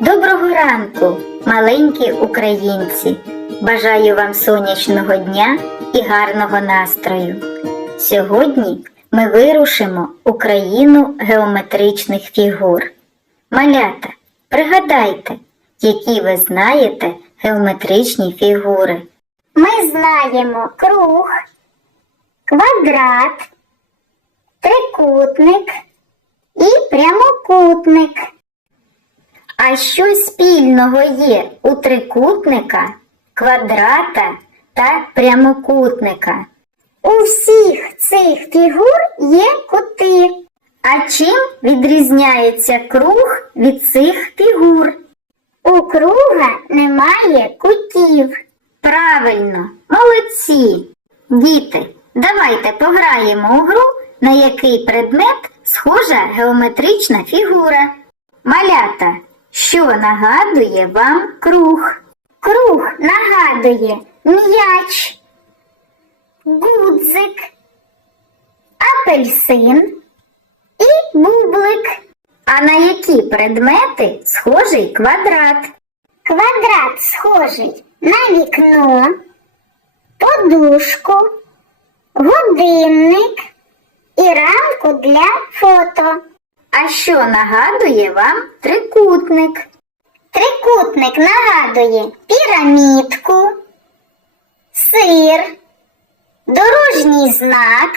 Доброго ранку, маленькі українці! Бажаю вам сонячного дня і гарного настрою. Сьогодні ми вирушимо у країну геометричних фігур. Малята, пригадайте, які ви знаєте геометричні фігури. Ми знаємо круг, квадрат, трикутник і прямокутник. А що спільного є у трикутника, квадрата та прямокутника? У всіх цих фігур є кути. А чим відрізняється круг від цих фігур? У круга немає кутів. Правильно, молодці. Діти, давайте пограємо у гру, на який предмет схожа геометрична фігура. Малята, що нагадує вам круг? Круг нагадує м'яч, гудзик, апельсин і бублик. А на які предмети схожий квадрат? Квадрат схожий на вікно, подушку, годинник і рамку для фото. А що нагадує вам трикутник? Трикутник нагадує пірамідку, сир, дорожній знак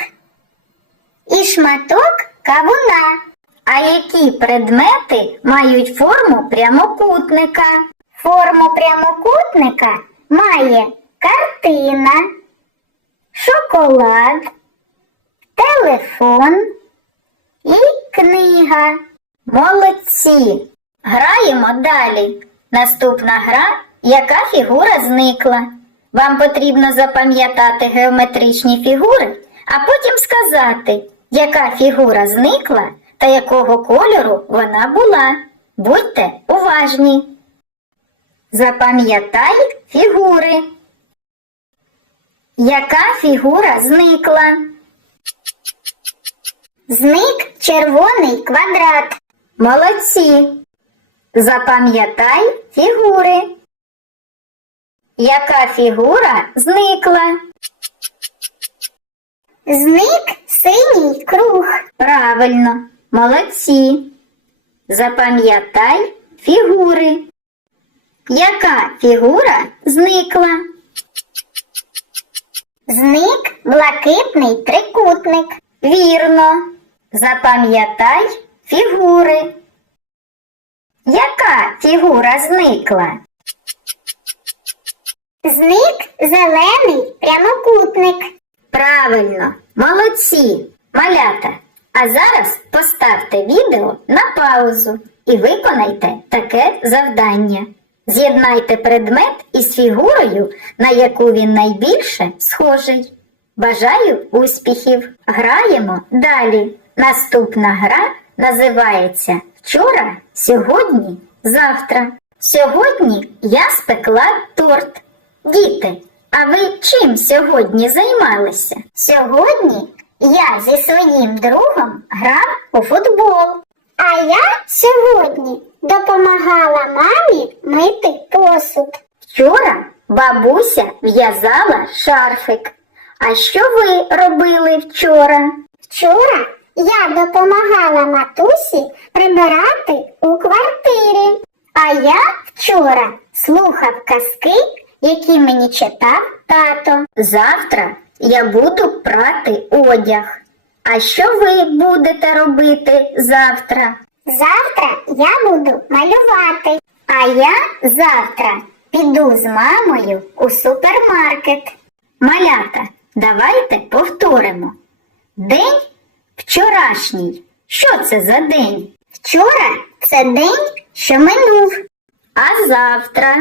і шматок кавуна. А які предмети мають форму прямокутника? Форму прямокутника має картина, шоколад, телефон і книга. Молодці! Граємо далі. Наступна гра, яка фігура зникла. Вам потрібно запам'ятати геометричні фігури, а потім сказати, яка фігура зникла та якого кольору вона була. Будьте уважні. Запам'ятай фігури. Яка фігура зникла? Зник червоний квадрат. Молодці. Запам'ятай фігури. Яка фігура зникла? Зник синій круг. Правильно, молодці. Запам'ятай фігури. Яка фігура зникла? Зник блакитний трикутник. Вірно. Запам'ятай фігури. Яка фігура зникла? Зник зелений прямокутник. Правильно, молодці, малята. А зараз поставте відео на паузу і виконайте таке завдання. З'єднайте предмет із фігурою, на яку він найбільше схожий. Бажаю успіхів! Граємо далі. Наступна гра називається Вчора, сьогодні, завтра. Сьогодні я спекла торт. Діти, а ви чим сьогодні займалися? Сьогодні я зі своїм другом грав у футбол. А я сьогодні допомагала мамі мити посуд. Вчора бабуся в'язала шарфик. А що ви робили вчора? Вчора я допомагала матусі прибирати у квартирі. А я вчора слухав казки, які мені читав тато. Завтра я буду прати одяг. А що ви будете робити завтра? Завтра я буду малювати. А я завтра піду з мамою у супермаркет. Малята, давайте повторимо. День вчорашній. Що це за день? Вчора це день, що минув. А завтра?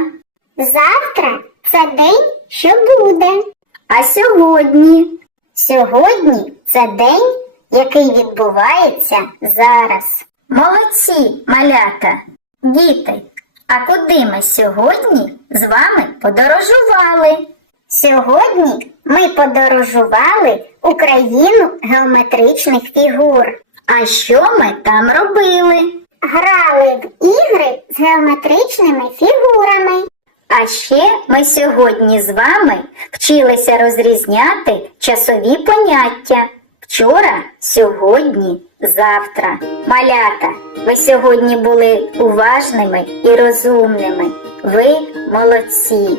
Завтра це день, що буде. А сьогодні? Сьогодні це день, який відбувається зараз. Молодці, малята, діти. А куди ми сьогодні з вами подорожували? Сьогодні ми подорожували у країну геометричних фігур. А що ми там робили? грали в ігри з геометричними фігурами. А ще ми сьогодні з вами вчилися розрізняти часові поняття вчора, сьогодні, завтра. Малята, ви сьогодні були уважними і розумними. Ви молодці.